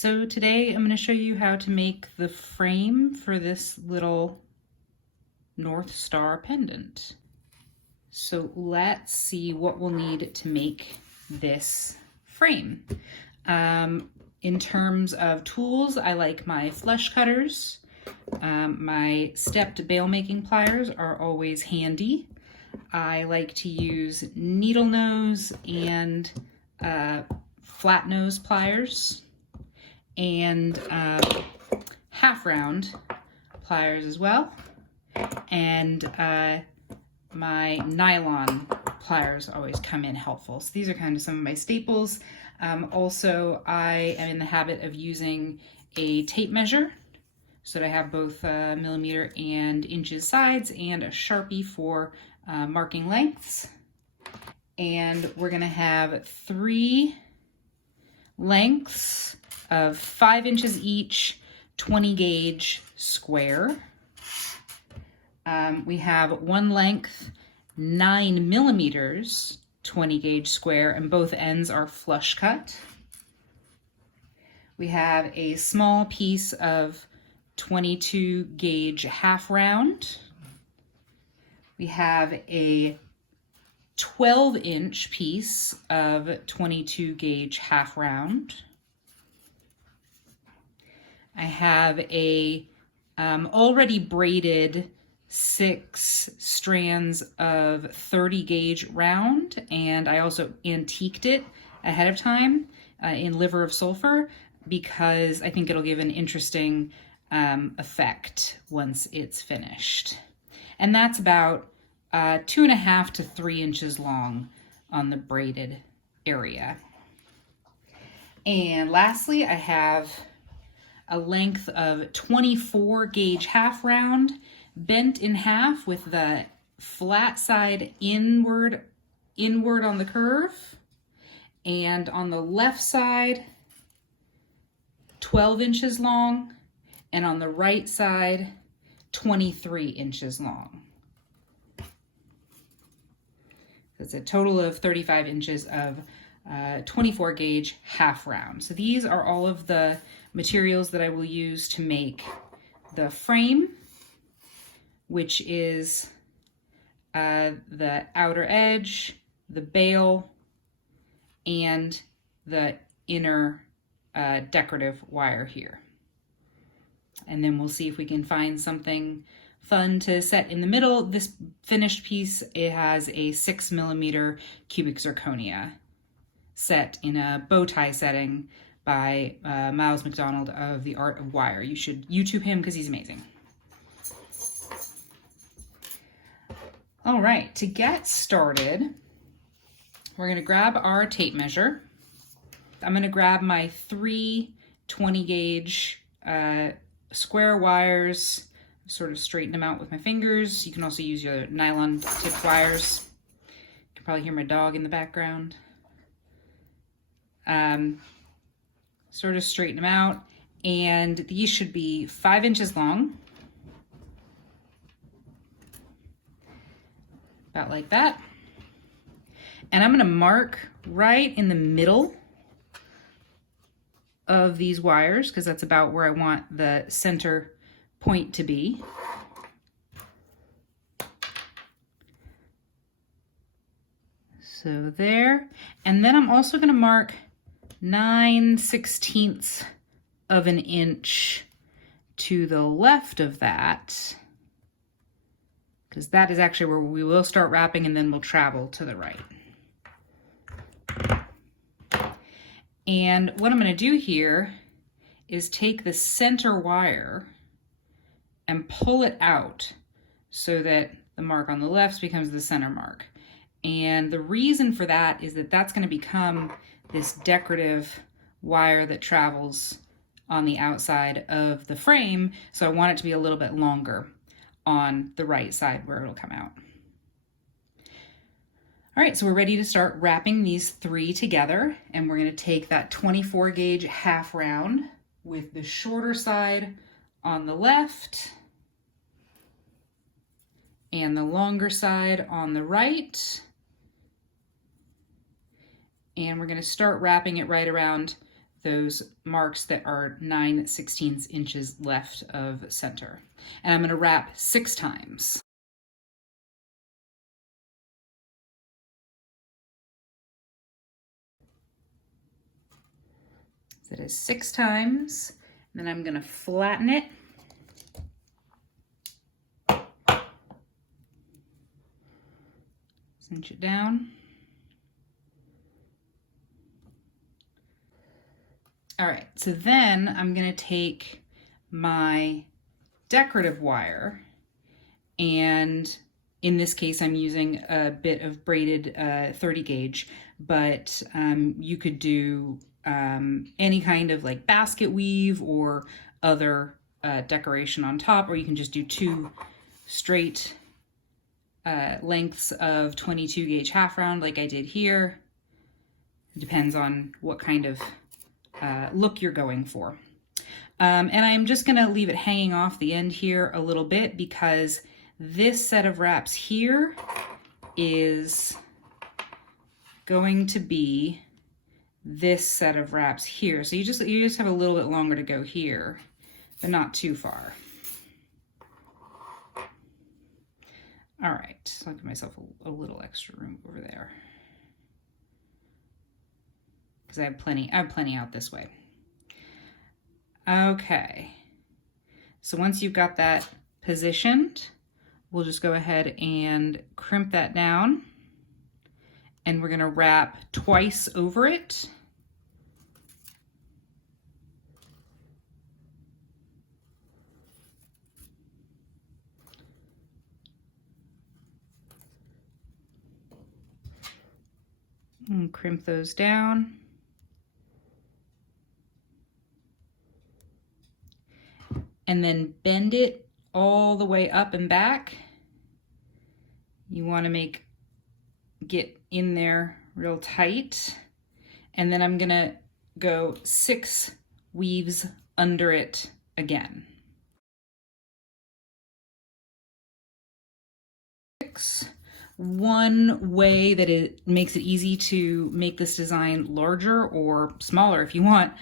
So today I'm going to show you how to make the frame for this little North Star pendant. So let's see what we'll need to make this frame. In terms of tools, I like my flush cutters. My stepped bail making pliers are always handy. I like to use needle nose and flat nose pliers, and half round pliers as well, and my nylon pliers always come in helpful. So these are kind of some of my staples. Also, I am in the habit of using a tape measure so that I have both millimeter and inches sides, and a Sharpie for marking lengths. And we're gonna have 3 lengths of 5 inches each, 20 gauge square. We have 1 length, 9 millimeters, 20 gauge square, and both ends are flush cut. We have a small piece of 22 gauge half round. We have a 12-inch piece of 22 gauge half round. I have a already braided 6 strands of 30 gauge round, and I also antiqued it ahead of time in liver of sulfur because I think it'll give an interesting effect once it's finished. And that's about 2.5 to 3 inches long on the braided area. And lastly, I have a length of 24 gauge half round, bent in half with the flat side inward on the curve, and on the left side 12 inches long, and on the right side 23 inches long. It's a total of 35 inches of 24 gauge half round. So these are all of the materials that I will use to make the frame, which is the outer edge, the bail, and the inner decorative wire here. And then we'll see if we can find something fun to set in the middle. This finished piece, it has a 6 millimeter cubic zirconia set in a bow tie setting by Miles McDonald of The Art of Wire. You should YouTube him because he's amazing. All right, to get started, we're gonna grab our tape measure. I'm gonna grab my 3 20 gauge square wires, sort of straighten them out with my fingers. You can also use your nylon tip wires. You can probably hear my dog in the background. Sort of straighten them out, and these should be 5 inches long. About like that. And I'm gonna mark right in the middle of these wires because that's about where I want the center point to be. So there. And then I'm also gonna mark 9/16 of an inch to the left of that, because that is actually where we will start wrapping, and then we'll travel to the right. And what I'm going to do here is take the center wire and pull it out so that the mark on the left becomes the center mark. And the reason for that is that that's going to become this decorative wire that travels on the outside of the frame. So I want it to be a little bit longer on the right side where it'll come out. All right, so we're ready to start wrapping these 3 together, and we're gonna take that 24 gauge half round with the shorter side on the left and the longer side on the right. And we're gonna start wrapping it right around those marks that are 9/16 inches left of center. And I'm going to wrap 6 times. So that is 6 times. And then I'm going to flatten it. Cinch it down. All right, so then I'm going to take my decorative wire, and in this case I'm using a bit of braided 30 gauge, but you could do any kind of like basket weave or other decoration on top, or you can just do 2 straight lengths of 22 gauge half round like I did here. It depends on what kind of look you're going for. And I'm just going to leave it hanging off the end here a little bit, because this set of wraps here is going to be this set of wraps here. So you just have a little bit longer to go here, but not too far. All right, so I'll give myself a little extra room over there, because I have plenty out this way. Okay, so once you've got that positioned, we'll just go ahead and crimp that down, and we're going to wrap twice over it. And crimp those down. And then bend it all the way up and back. You want to get in there real tight. And then I'm gonna go 6 weaves under it again. 6. One way that it makes it easy to make this design larger or smaller if you want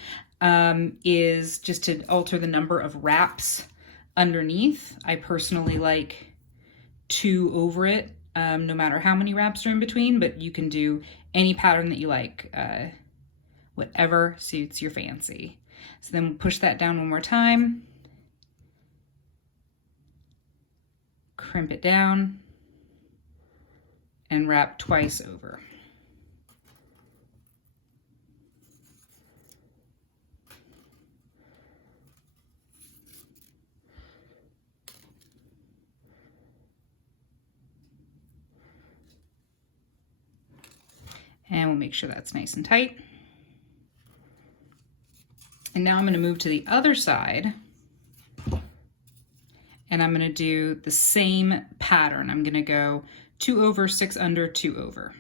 is just to alter the number of wraps underneath. I personally like 2 over it, no matter how many wraps are in between, but you can do any pattern that you like, whatever suits your fancy. So then we'll push that down one more time, crimp it down, and wrap twice over. And we'll make sure that's nice and tight. And now I'm going to move to the other side, and I'm going to do the same pattern. I'm going to go 2 over, 6 under, 2 over.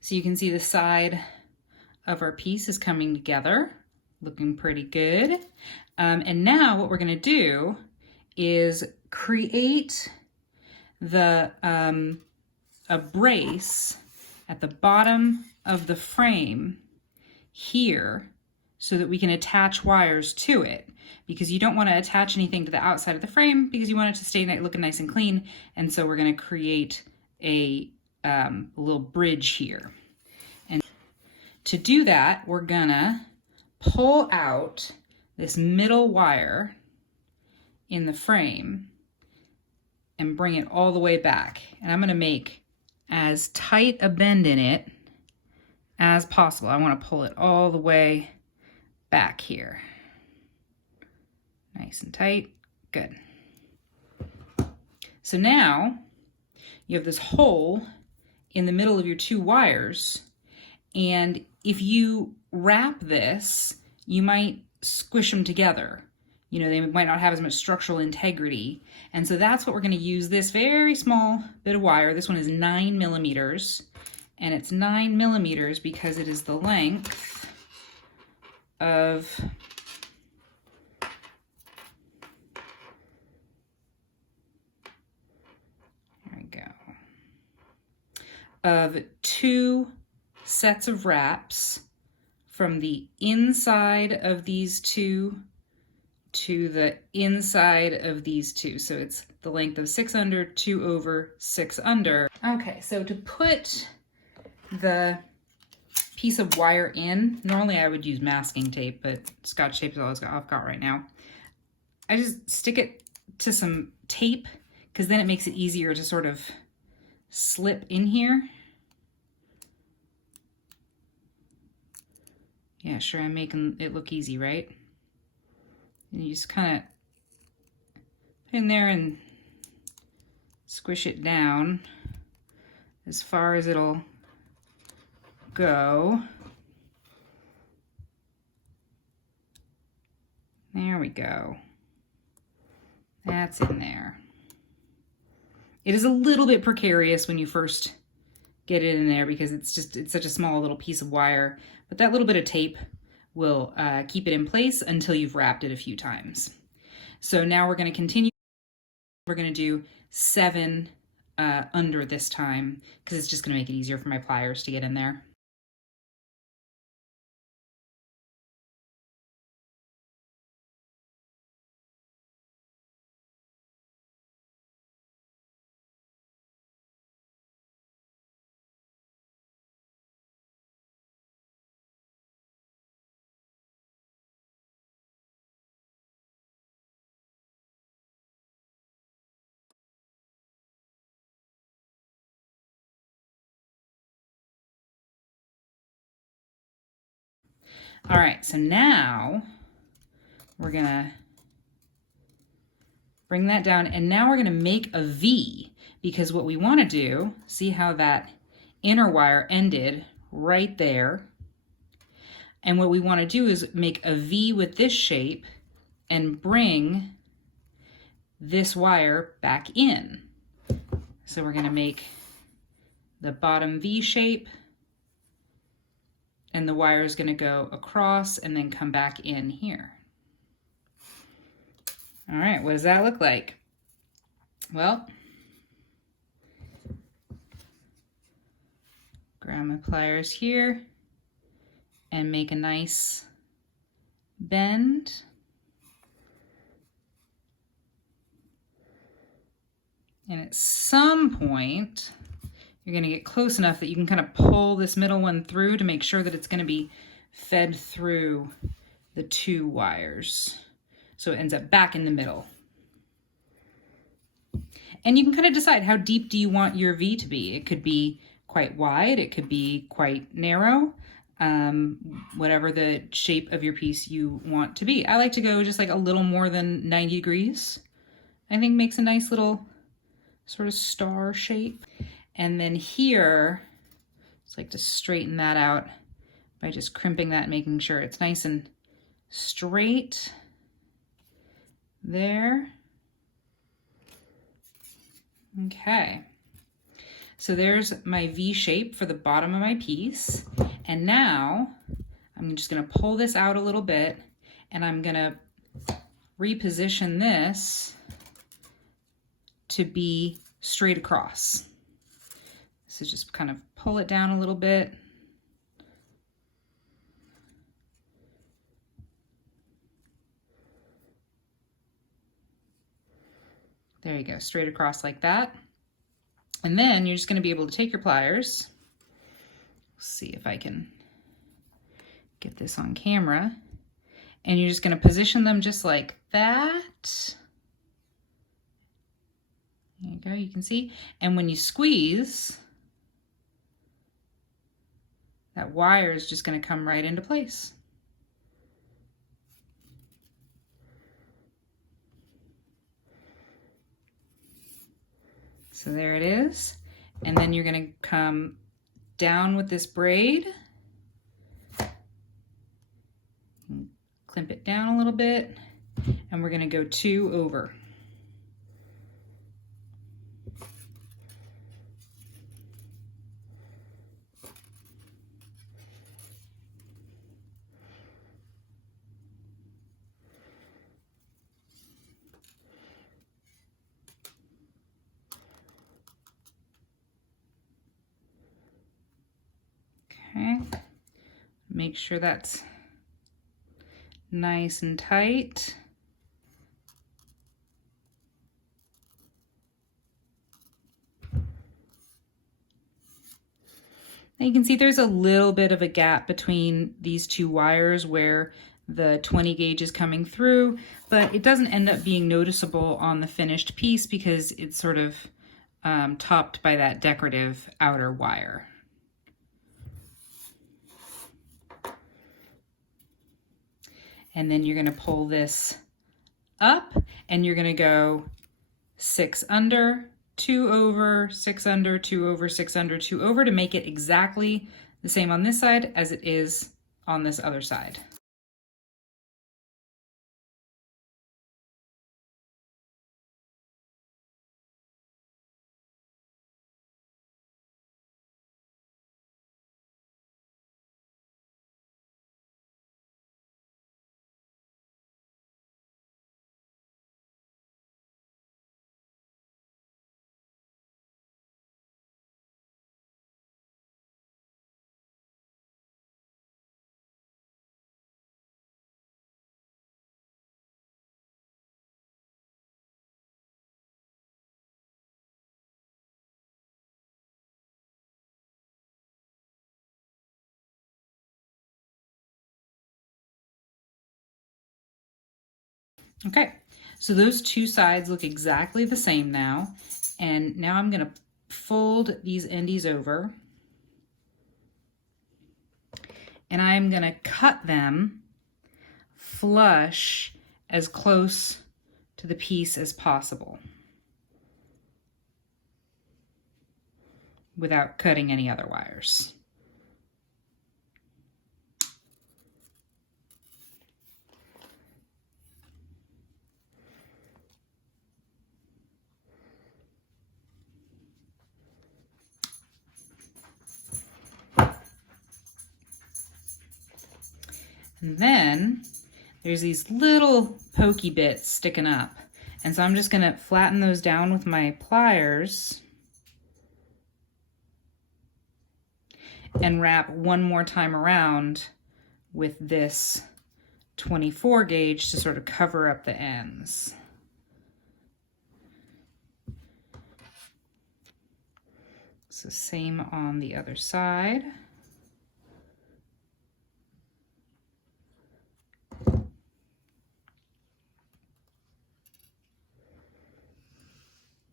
So you can see the side of our piece is coming together, looking pretty good. And now what we're going to do is create a brace at the bottom of the frame here so that we can attach wires to it, because you don't want to attach anything to the outside of the frame because you want it to stay looking nice and clean. And so we're going to create a little bridge here. And to do that, we're gonna pull out this middle wire in the frame and bring it all the way back. And I'm gonna make as tight a bend in it as possible. I want to pull it all the way back here. Nice and tight. Good. So now you have this hole in the middle of your 2 wires, and if you wrap this, you might squish them together. you know, they might not have as much structural integrity. And so that's what we're going to use this very small bit of wire. This one is 9 millimeters, and it's 9 millimeters because it is the length of of 2 sets of wraps from the inside of these 2 to the inside of these 2. So it's the length of 6 under, 2 over, 6 under. Okay, so to put the piece of wire in, normally I would use masking tape, but Scotch tape is all I've got right now. I just stick it to some tape because then it makes it easier to sort of slip in here. Yeah, sure, I'm making it look easy, right? And you just kind of put in there and squish it down as far as it'll go. There we go. That's in there. It is a little bit precarious when you first get it in there because it's such a small little piece of wire, but that little bit of tape will keep it in place until you've wrapped it a few times. So now we're going to continue. We're going to do 7 under this time because it's just going to make it easier for my pliers to get in there. All right, so now we're gonna bring that down, and now we're gonna make a V, because what we wanna do, see how that inner wire ended right there, and what we wanna do is make a V with this shape and bring this wire back in. So we're gonna make the bottom V shape, and the wire is going to go across and then come back in here. All right, what does that look like? Well, grab my pliers here and make a nice bend. And at some point, you're going to get close enough that you can kind of pull this middle one through to make sure that it's going to be fed through the 2 wires. So it ends up back in the middle. And you can kind of decide how deep do you want your V to be. It could be quite wide, it could be quite narrow, whatever the shape of your piece you want to be. I like to go just like a little more than 90 degrees. I think makes a nice little sort of star shape. And then here, it's like to straighten that out by just crimping that, making sure it's nice and straight there. Okay, so there's my V shape for the bottom of my piece. And now I'm just gonna pull this out a little bit, and I'm gonna reposition this to be straight across. So just kind of pull it down a little bit. There you go, straight across like that. And then you're just going to be able to take your pliers. Let's see if I can get this on camera. And you're just going to position them just like that. There you go, you can see. And when you squeeze, that wire is just going to come right into place. So there it is. And then you're going to come down with this braid. Clamp it down a little bit. and we're going to go 2 over. Okay, make sure that's nice and tight. Now you can see there's a little bit of a gap between these 2 wires where the 20 gauge is coming through, but it doesn't end up being noticeable on the finished piece because it's sort of topped by that decorative outer wire. And then you're going to pull this up and you're going to go 6 under, 2 over, 6 under, 2 over, 6 under, 2 over to make it exactly the same on this side as it is on this other side. Okay, so those 2 sides look exactly the same now. And now I'm going to fold these endies over. And I'm going to cut them flush as close to the piece as possible without cutting any other wires. And then there's these little pokey bits sticking up. And so I'm just going to flatten those down with my pliers and wrap one more time around with this 24 gauge to sort of cover up the ends. So same on the other side.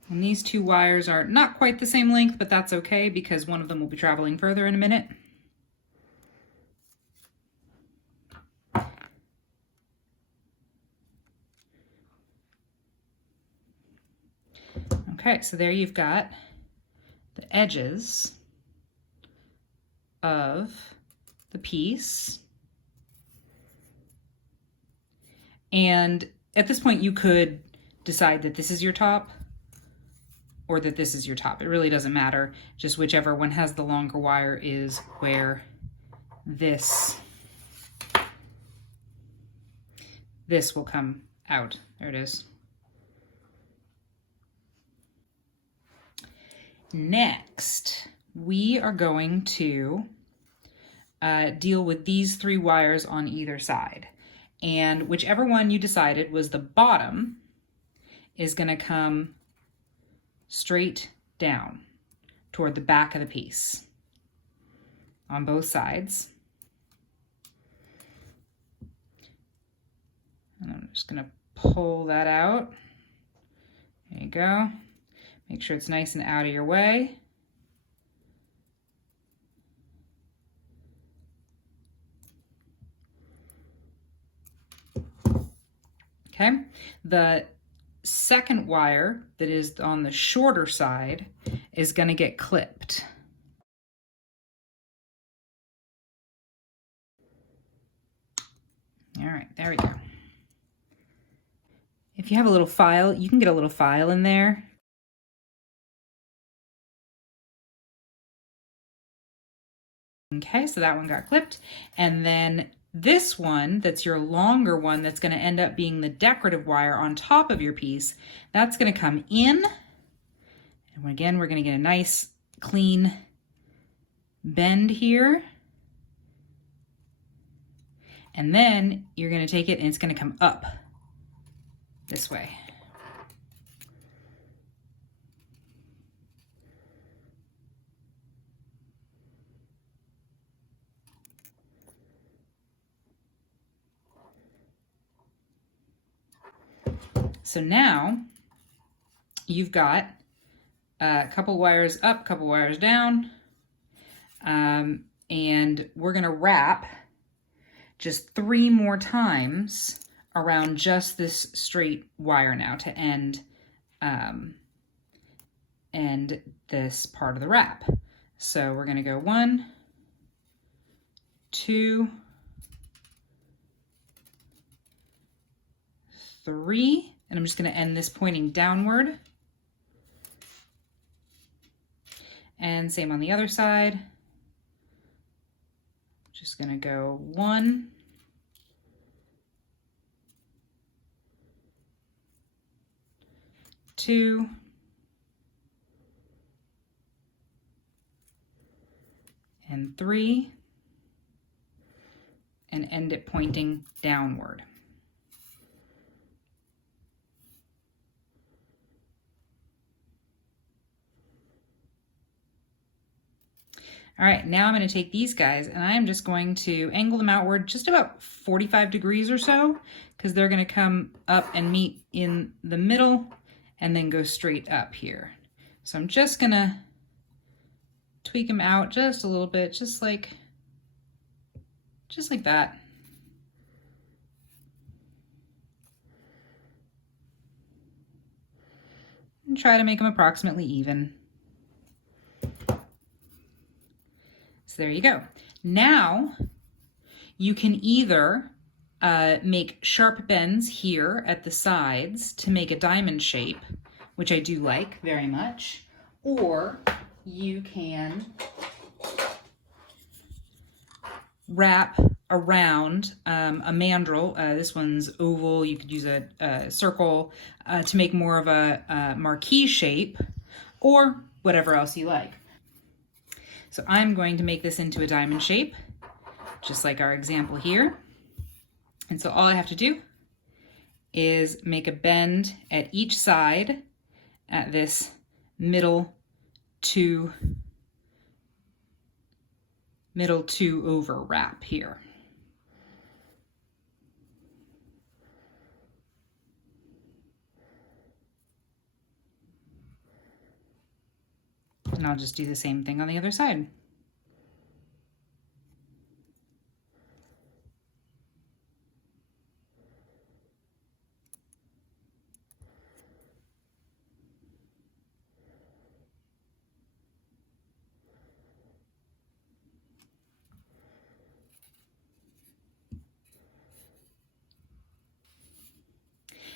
And these 2 wires are not quite the same length, but that's okay because one of them will be traveling further in a minute. Okay, so there you've got the edges of the piece. And at this point you could decide that this is your top or that this is your top. It really doesn't matter. Just whichever one has the longer wire is where this will come out. There it is. Next, we are going to deal with these 3 wires on either side. And whichever one you decided was the bottom is going to come straight down toward the back of the piece on both sides. And I'm just going to pull that out. There you go. Make sure it's nice and out of your way. Okay, the second wire that is on the shorter side is going to get clipped. All right, there we go. If you have a little file, you can get a little file in there. Okay, so that one got clipped. And then this one, that's your longer one, that's going to end up being the decorative wire on top of your piece, that's going to come in. And again, we're going to get a nice clean bend here. And then you're going to take it and it's going to come up this way. So now you've got a couple wires up, couple wires down, and we're going to wrap just 3 more times around just this straight wire now to end this part of the wrap. So we're going to go 1, 2, 3, and I'm just going to end this pointing downward. And same on the other side. Just going to go 1, 2, and 3, and end it pointing downward. All right, now I'm going to take these guys and I'm just going to angle them outward just about 45 degrees or so, because they're going to come up and meet in the middle and then go straight up here. So I'm just going to tweak them out just a little bit, just like that. And try to make them approximately even. So there you go. Now you can either make sharp bends here at the sides to make a diamond shape, which I do like very much, or you can wrap around a mandrel. This one's oval. You could use a circle to make more of a marquee shape, or whatever else you like. So I'm going to make this into a diamond shape, just like our example here. And so all I have to do is make a bend at each side at this middle two over wrap here. And I'll just do the same thing on the other side.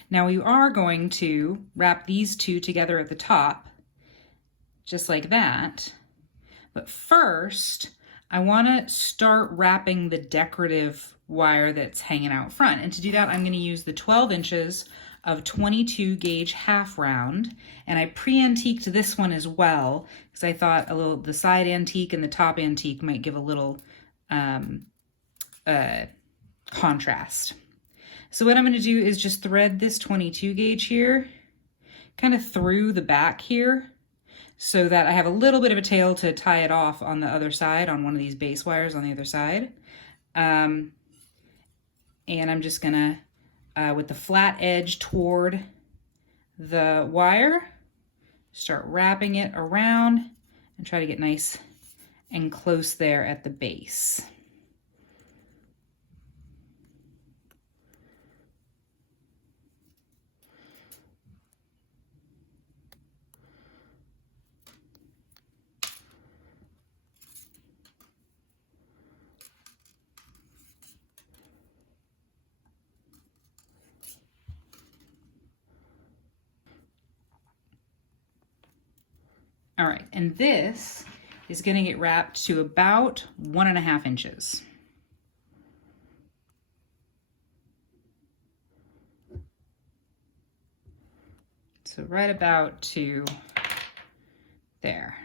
Now we are going to wrap these two together at the top, just like that. But first, I want to start wrapping the decorative wire that's hanging out front. And to do that, I'm going to use the 12 inches of 22 gauge half round. And I pre-antiqued this one as well, because I thought the side antique and the top antique might give a little contrast. So what I'm going to do is just thread this 22 gauge here, kind of through the back here, so that I have a little bit of a tail to tie it off on the other side, on one of these base wires on the other side. And I'm just gonna, with the flat edge toward the wire, start wrapping it around and try to get nice and close there at the base. All right, and this is going to get wrapped to about 1.5 inches. So right about to there.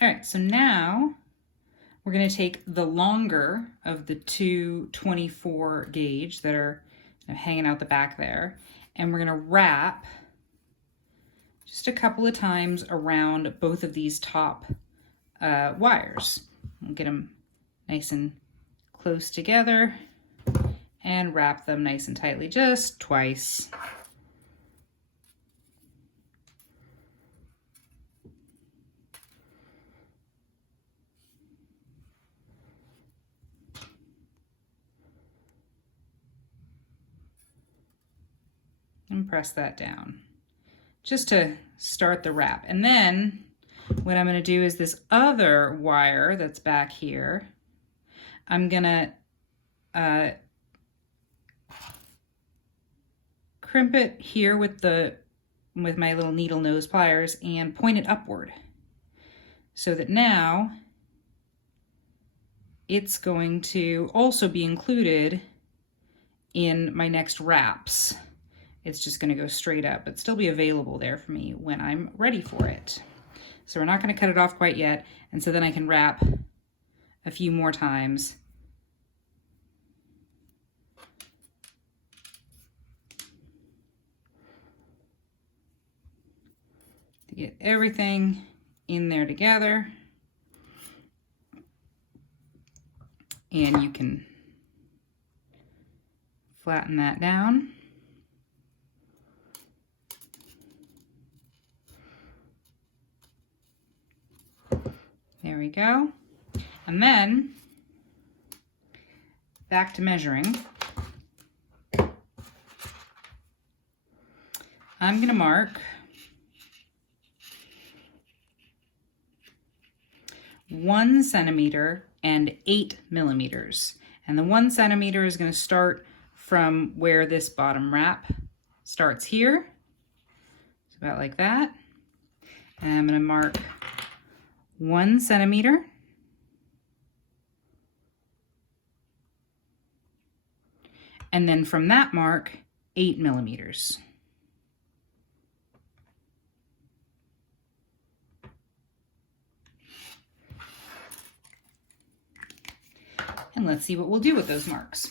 All right, so now we're going to take the longer of the two 24 gauge that are hanging out the back there, and we're going to wrap just a couple of times around both of these top wires. We'll get them nice and close together and wrap them nice and tightly, just twice. And press that down just to start the wrap. And then what I'm going to do is this other wire that's back here, I'm going to crimp it here with my little needle nose pliers and point it upward so that now it's going to also be included in my next wraps. It's just going to go straight up, but still be available there for me when I'm ready for it. So we're not going to cut it off quite yet, and so then I can wrap a few more times. To get everything in there together. And you can flatten that down. There we go. And then back to measuring. I'm going to mark 1 centimeter and 8 millimeters. And the 1 centimeter is going to start from where this bottom wrap starts here. It's about like that. And I'm going to mark 1 centimeter. And then from that mark, 8 millimeters. And let's see what we'll do with those marks.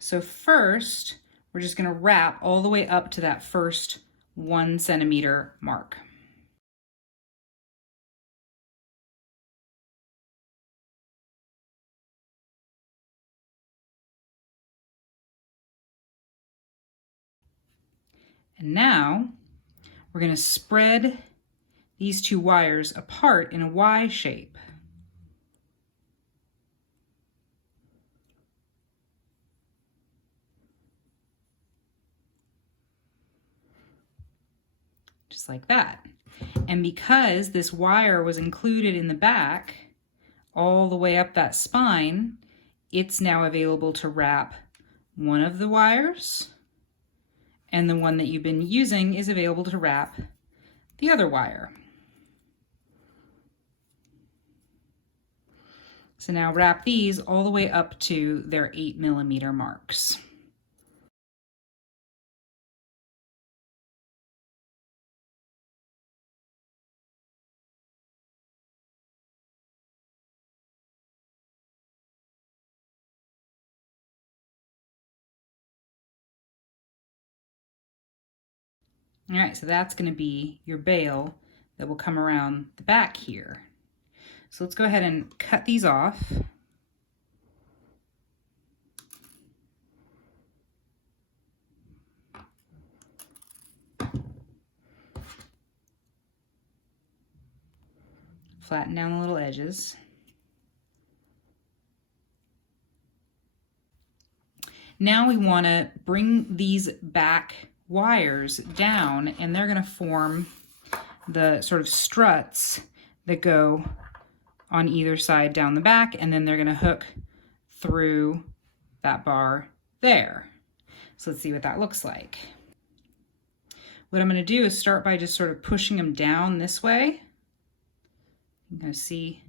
So first, we're just going to wrap all the way up to that first 1 centimeter mark. And now we're going to spread these two wires apart in a Y shape. Just like that. And because this wire was included in the back all the way up that spine, it's now available to wrap one of the wires, and the one that you've been using is available to wrap the other wire. So now wrap these all the way up to their 8 millimeter marks. All right, so that's going to be your bail that will come around the back here. So let's go ahead and cut these off. Flatten down the little edges. Now we want to bring these back wires down, and they're going to form the sort of struts that go on either side down the back, and then they're going to hook through that bar there. So let's see what that looks like. What I'm going to do is start by just sort of pushing them down this way. You're going to see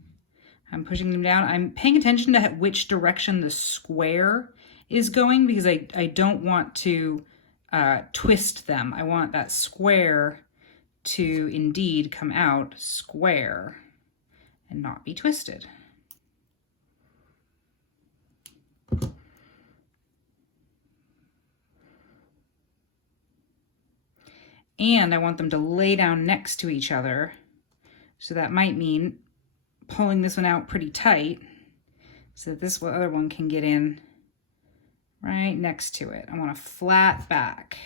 I'm pushing them down. I'm paying attention to which direction the square is going, because I don't want to twist them. I want that square to indeed come out square and not be twisted. And I want them to lay down next to each other. So that might mean pulling this one out pretty tight so that this other one can get in right next to it. I want a flat back.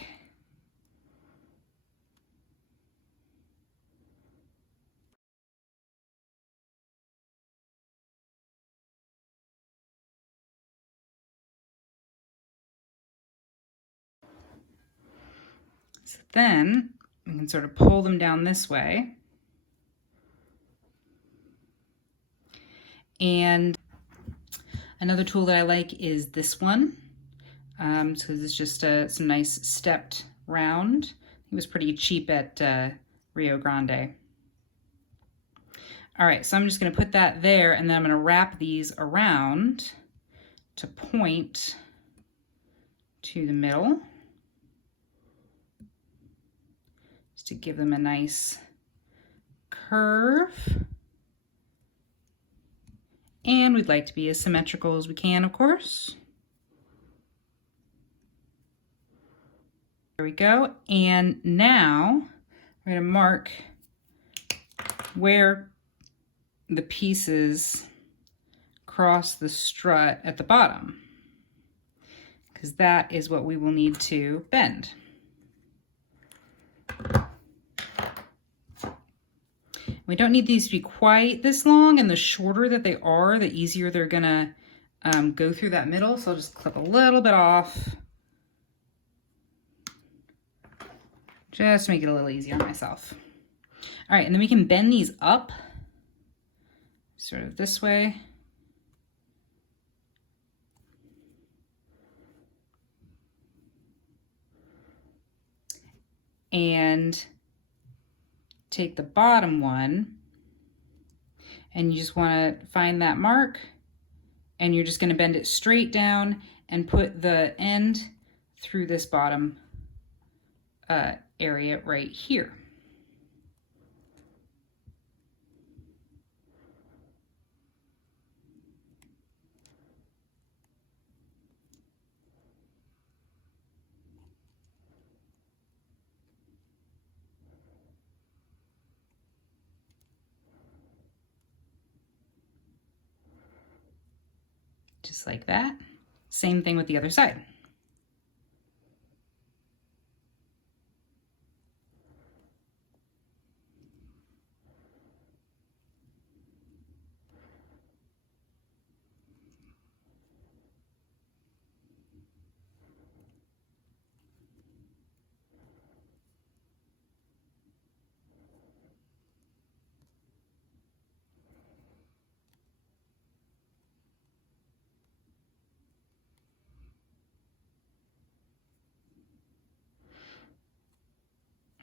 So then we can sort of pull them down this way. And another tool that I like is this one. So this is just some nice stepped round. It was pretty cheap at Rio Grande. All right, so I'm just going to put that there, and then I'm going to wrap these around to point to the middle, just to give them a nice curve. And we'd like to be as symmetrical as we can, of course. There we go. And now we're going to mark where the pieces cross the strut at the bottom, because that is what we will need to bend. We don't need these to be quite this long, and the shorter that they are, the easier they're gonna go through that middle. So I'll just clip a little bit off, just to make it a little easier on myself. All right, and then we can bend these up, sort of this way. And take the bottom one, and you just want to find that mark, and you're just going to bend it straight down and put the end through this bottom area right here. Just like that. Same thing with the other side.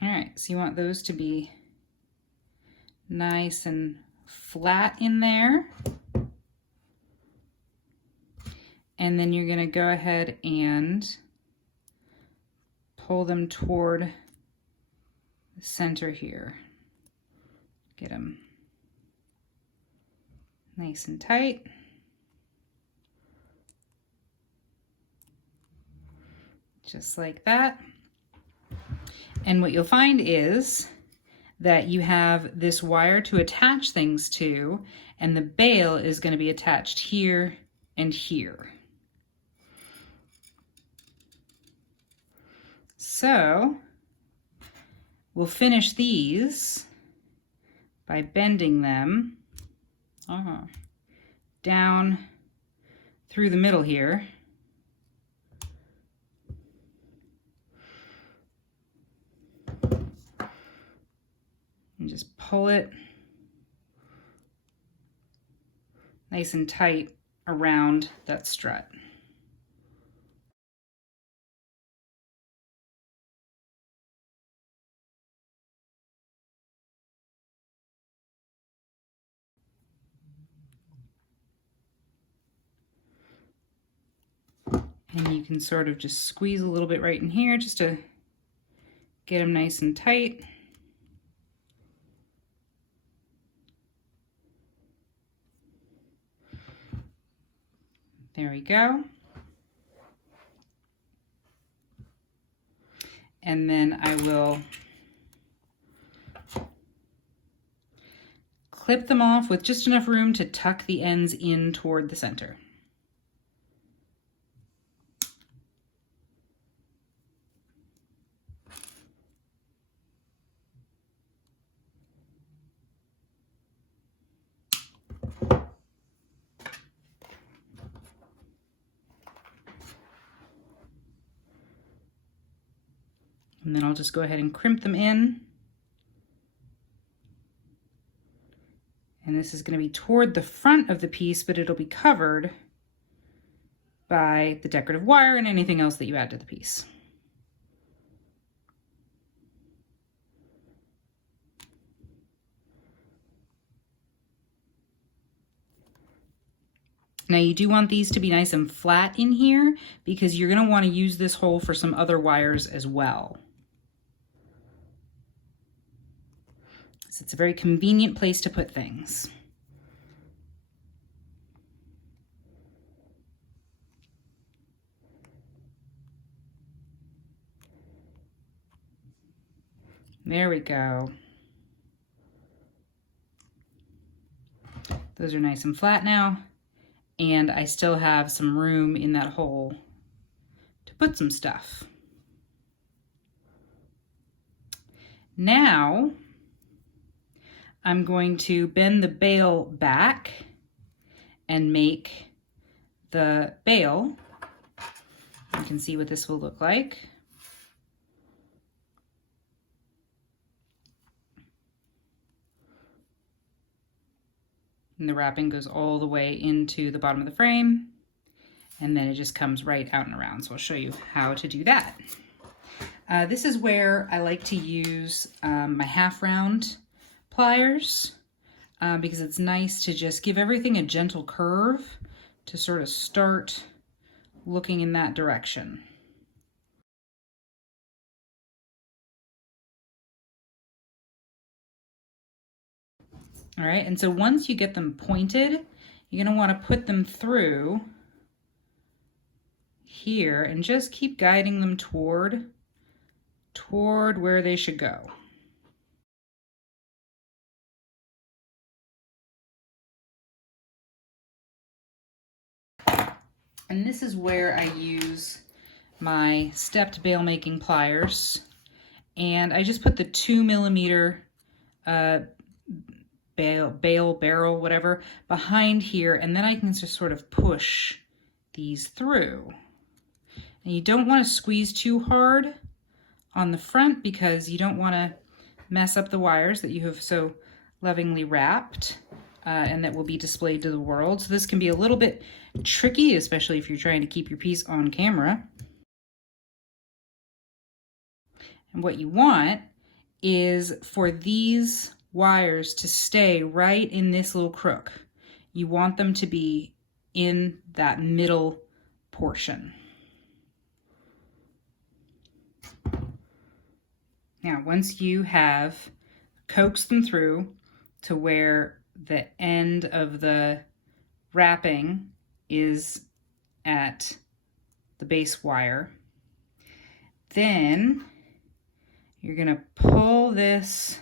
All right, so you want those to be nice and flat in there. And then you're gonna go ahead and pull them toward the center here. Get them nice and tight. Just like that. And what you'll find is that you have this wire to attach things to, and the bail is going to be attached here and here. So we'll finish these by bending them down through the middle here. And just pull it nice and tight around that strut. And you can sort of just squeeze a little bit right in here just to get them nice and tight. There we go. And then I will clip them off with just enough room to tuck the ends in toward the center. And then I'll just go ahead and crimp them in. And this is going to be toward the front of the piece, but it'll be covered by the decorative wire and anything else that you add to the piece. Now you do want these to be nice and flat in here because you're going to want to use this hole for some other wires as well. So it's a very convenient place to put things. There we go. Those are nice and flat now, and I still have some room in that hole to put some stuff. Now, I'm going to bend the bail back and make the bail. You can see what this will look like. And the wrapping goes all the way into the bottom of the frame, and then it just comes right out and around. So I'll show you how to do that. This is where I like to use my half round pliers because it's nice to just give everything a gentle curve to sort of start looking in that direction. All right, and so once you get them pointed, you're going to want to put them through here and just keep guiding them toward where they should go. And this is where I use my stepped bail making pliers, and I just put the 2mm barrel, whatever, behind here, and then I can just sort of push these through. And you don't want to squeeze too hard on the front because you don't want to mess up the wires that you have so lovingly wrapped and that will be displayed to the world. So this can be a little bit tricky, especially if you're trying to keep your piece on camera. And what you want is for these wires to stay right in this little crook. You want them to be in that middle portion. Now, once you have coaxed them through to where the end of the wrapping is at the base wire, then You're going to pull this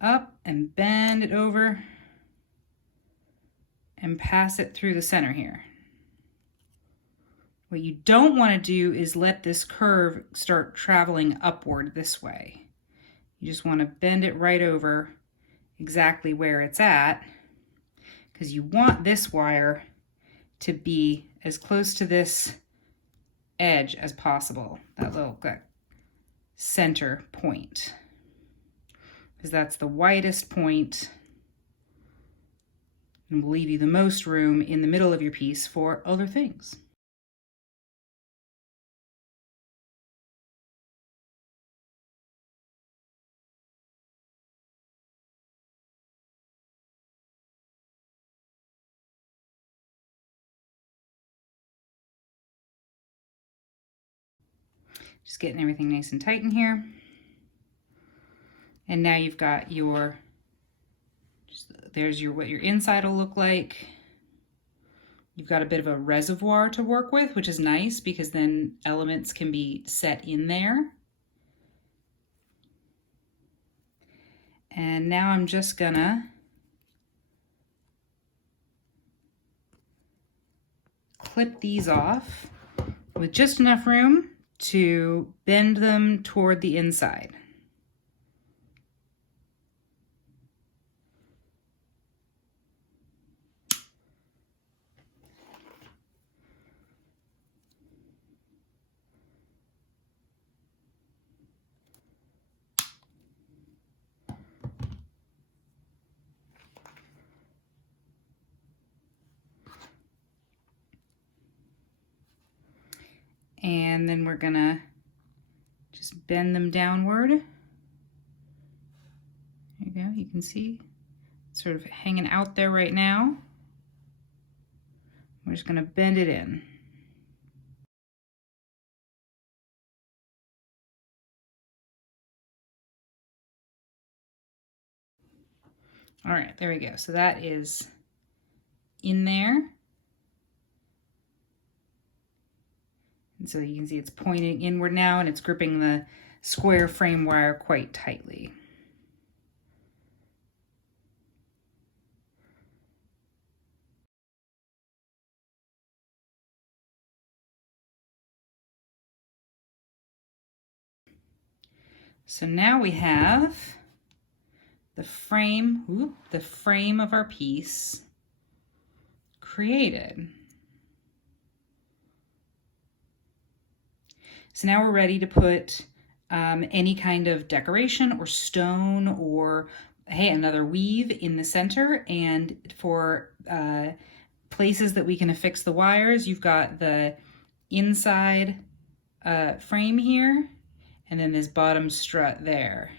up and bend it over and pass it through the center here. What you don't want to do is let this curve start traveling upward this way. You just want to bend it right over exactly where it's at, because you want this wire to be as close to this edge as possible, that little center point, because that's the widest point and will leave you the most room in the middle of your piece for other things. Just getting everything nice and tight in here. And now you've got your, there's your, what your inside will look like. You've got a bit of a reservoir to work with, which is nice because then elements can be set in there. And now I'm just gonna clip these off with just enough room to bend them toward the inside. And then we're gonna just bend them downward. There you go, you can see it's sort of hanging out there right now. We're just gonna bend it in. All right, there we go. So that is in there. And so you can see it's pointing inward now and it's gripping the square frame wire quite tightly. So now we have the frame of our piece created. So now we're ready to put any kind of decoration or stone or, hey, another weave in the center. And for places that we can affix the wires, you've got the inside frame here and then this bottom strut there.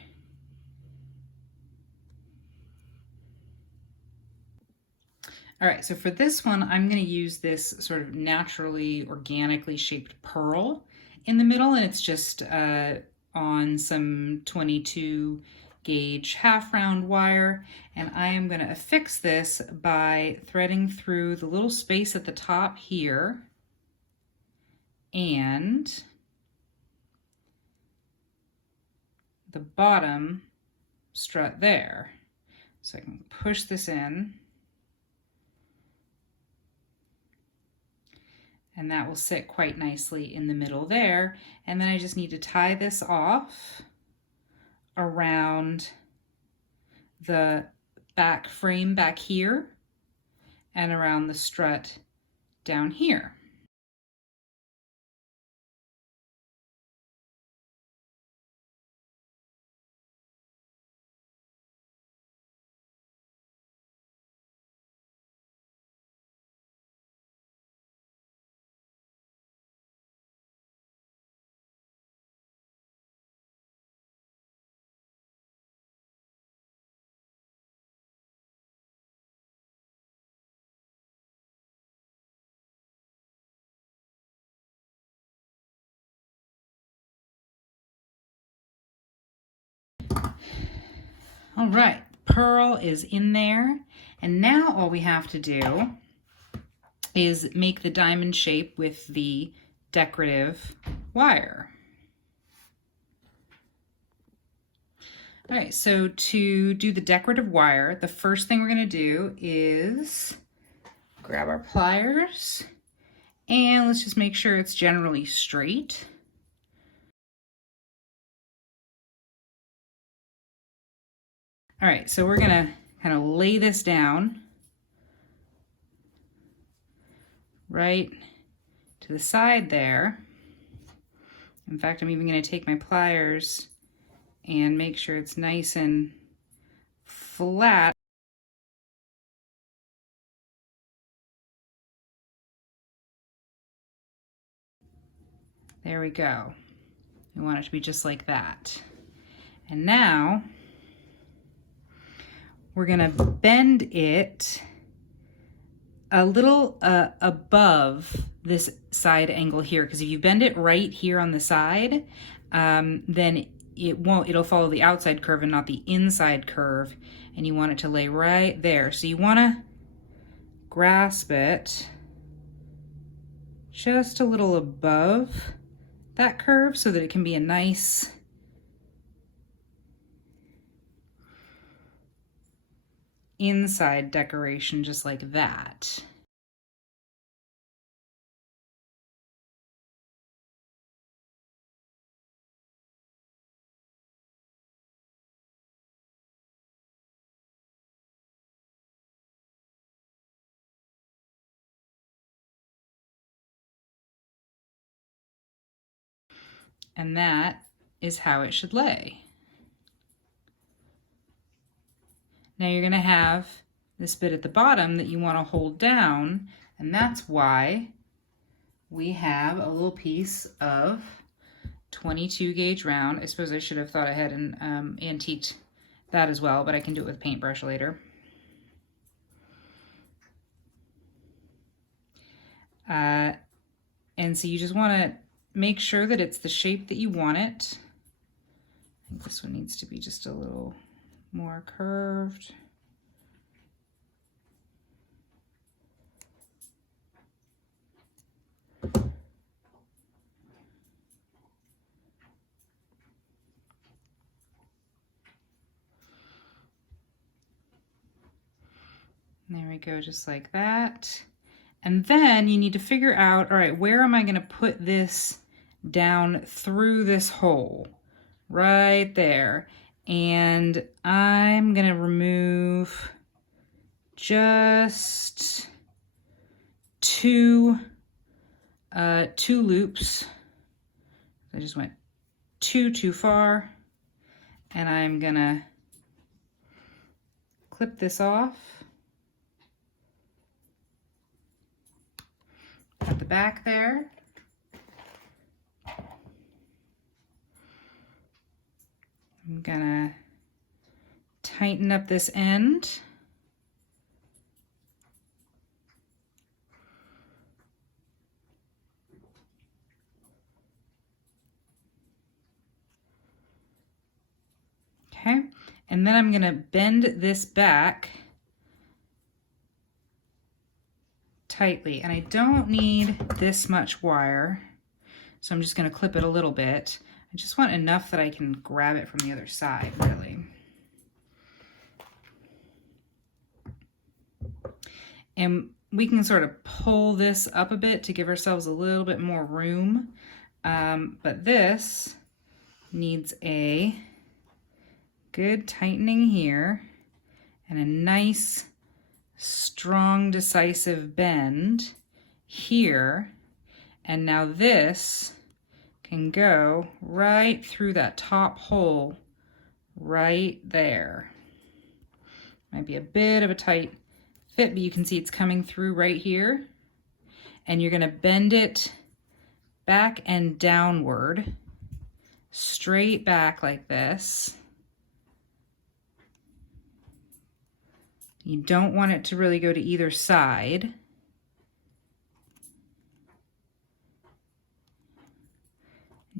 All right, so for this one, I'm going to use this sort of naturally, organically shaped pearl in the middle, and it's just on some 22 gauge half round wire. And I am going to affix this by threading through the little space at the top here and the bottom strut there. So I can push this in. And that will sit quite nicely in the middle there. And then I just need to tie this off around the back frame back here and around the strut down here. All right, pearl is in there. And now all we have to do is make the diamond shape with the decorative wire. All right, so to do the decorative wire, the first thing we're going to do is grab our pliers and let's just make sure it's generally straight. All right, so we're going to kind of lay this down right to the side there. In fact, I'm even going to take my pliers and make sure it's nice and flat. There we go. We want it to be just like that. And now we're going to bend it a little above this side angle here, because if you bend it right here on the side, then it'll follow the outside curve and not the inside curve, and you want it to lay right there. So you want to grasp it just a little above that curve so that it can be a nice inside decoration, just like that. And that is how it should lay. Now you're going to have this bit at the bottom that you want to hold down, and that's why we have a little piece of 22 gauge round. I suppose I should have thought ahead and antiqued that as well, but I can do it with a paintbrush later. And so you just want to make sure that it's the shape that you want it. I think this one needs to be just a little more curved. There we go, just like that. And then you need to figure out, all right, where am I going to put this down through this hole? Right there. And I'm going to remove just two loops. I just went too far. And I'm going to clip this off at the back there. I'm gonna tighten up this end. Okay, and then I'm gonna bend this back tightly, and I don't need this much wire, so I'm just gonna clip it a little bit. I just want enough that I can grab it from the other side, really. And we can sort of pull this up a bit to give ourselves a little bit more room. But this needs a good tightening here and a nice, strong, decisive bend here. And now this can go right through that top hole right there. Might be a bit of a tight fit, but you can see it's coming through right here. And you're going to bend it back and downward, straight back like this. You don't want it to really go to either side.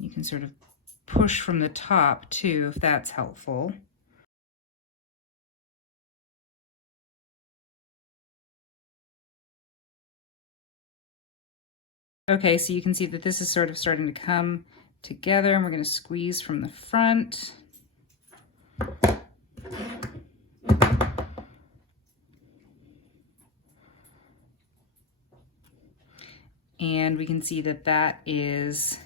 You can sort of push from the top too, if that's helpful. Okay, so you can see that this is sort of starting to come together, and we're going to squeeze from the front. And we can see that that is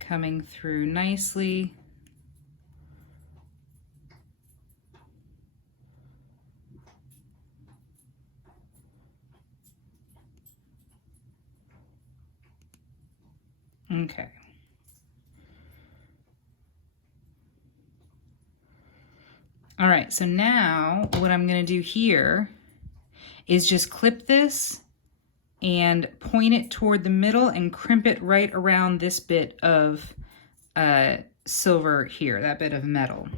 coming through nicely. Okay. All right, so now what I'm gonna do here is just clip this and point it toward the middle and crimp it right around this bit of silver here, that bit of metal.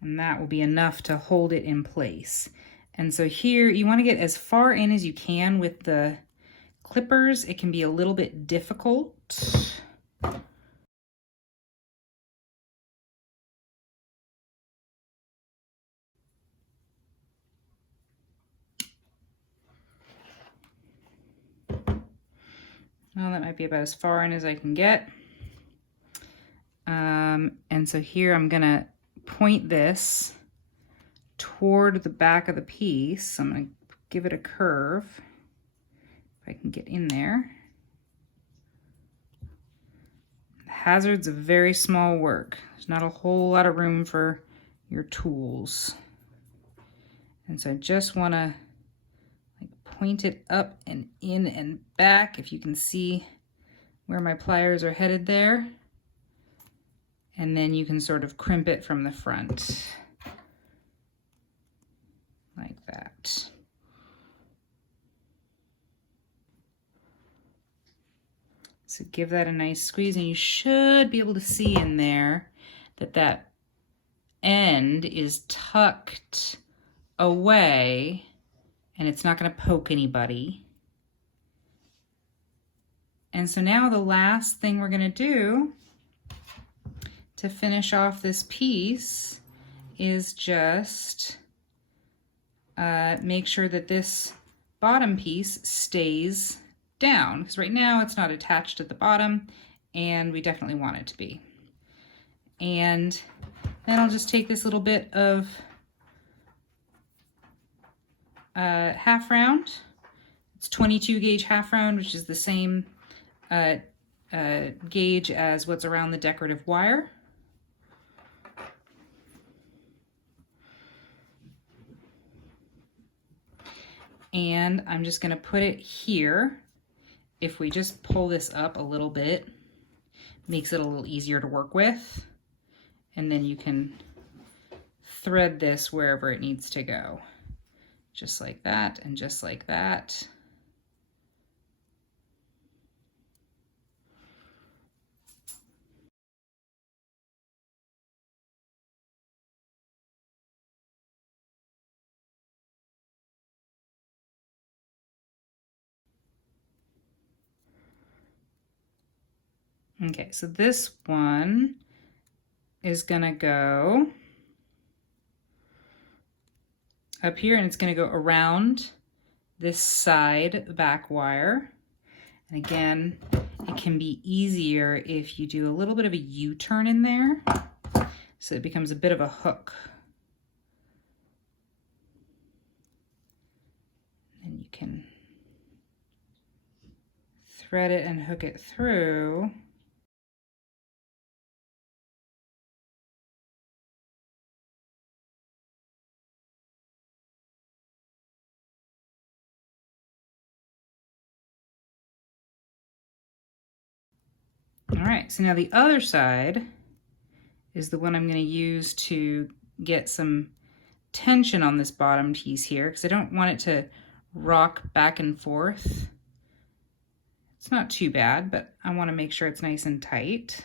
And that will be enough to hold it in place. And so here you want to get as far in as you can with the clippers. It can be a little bit difficult. Well, that might be about as far in as I can get. And so here I'm gonna point this toward the back of the piece. I'm gonna give it a curve, if I can get in there. The hazard's a very small work. There's not a whole lot of room for your tools. And so I just wanna point it up and in and back, if you can see where my pliers are headed there. And then you can sort of crimp it from the front, like that. So give that a nice squeeze, and you should be able to see in there that that end is tucked away and it's not going to poke anybody. And so now the last thing we're going to do to finish off this piece is just make sure that this bottom piece stays down, because right now it's not attached at the bottom and we definitely want it to be. And then I'll just take this little bit of half round. It's 22 gauge half round, which is the same gauge as what's around the decorative wire. And I'm just gonna put it here. If we just pull this up a little bit, makes it a little easier to work with. And then you can thread this wherever it needs to go. Just like that, and just like that. Okay, so this one is gonna go up here, and it's gonna go around this side back wire. And again, it can be easier if you do a little bit of a U-turn in there, so it becomes a bit of a hook. And you can thread it and hook it through. All right, so now the other side is the one I'm going to use to get some tension on this bottom piece here, because I don't want it to rock back and forth. It's not too bad, but I want to make sure it's nice and tight.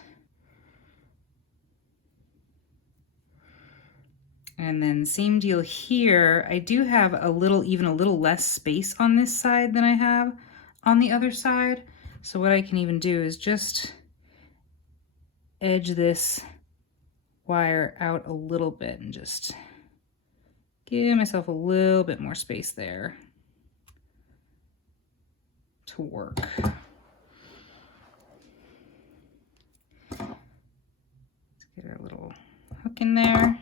And then same deal here. I do have a little, even a little less space on this side than I have on the other side. So what I can even do is just edge this wire out a little bit and just give myself a little bit more space there to work. Let's get our hook in there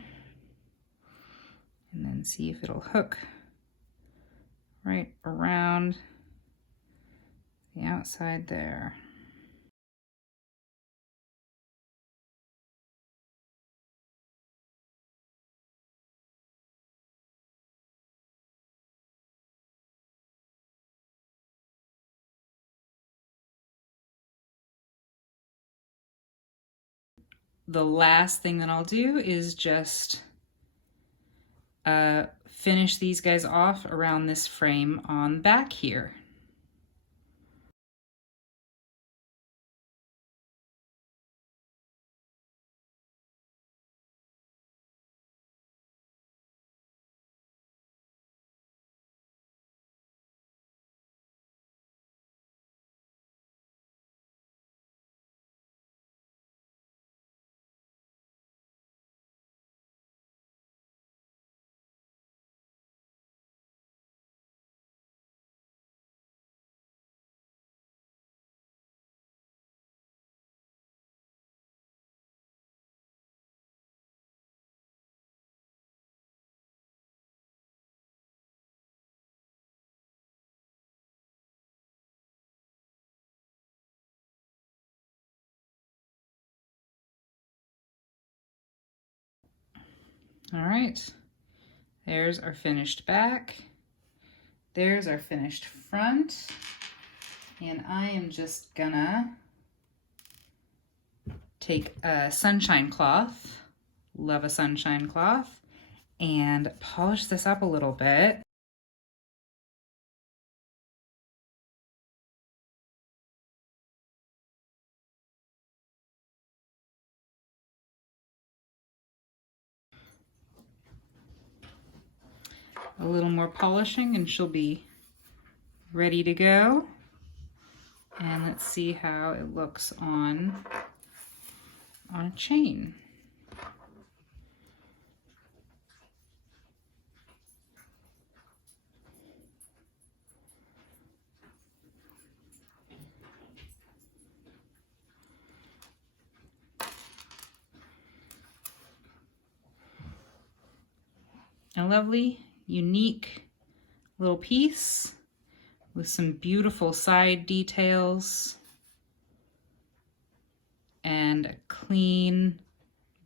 and then see if it'll hook right around the outside there. The last thing that I'll do is just finish these guys off around this frame on the back here. All right, there's our finished back. There's our finished front. And I am just gonna take a sunshine cloth, love a sunshine cloth, and polish this up a little bit. A little more polishing and she'll be ready to go. And let's see how it looks on a chain. A lovely, unique little piece with some beautiful side details and a clean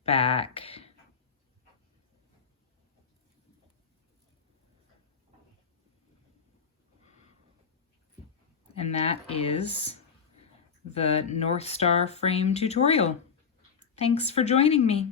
back. And that is the North Star frame tutorial. Thanks for joining me.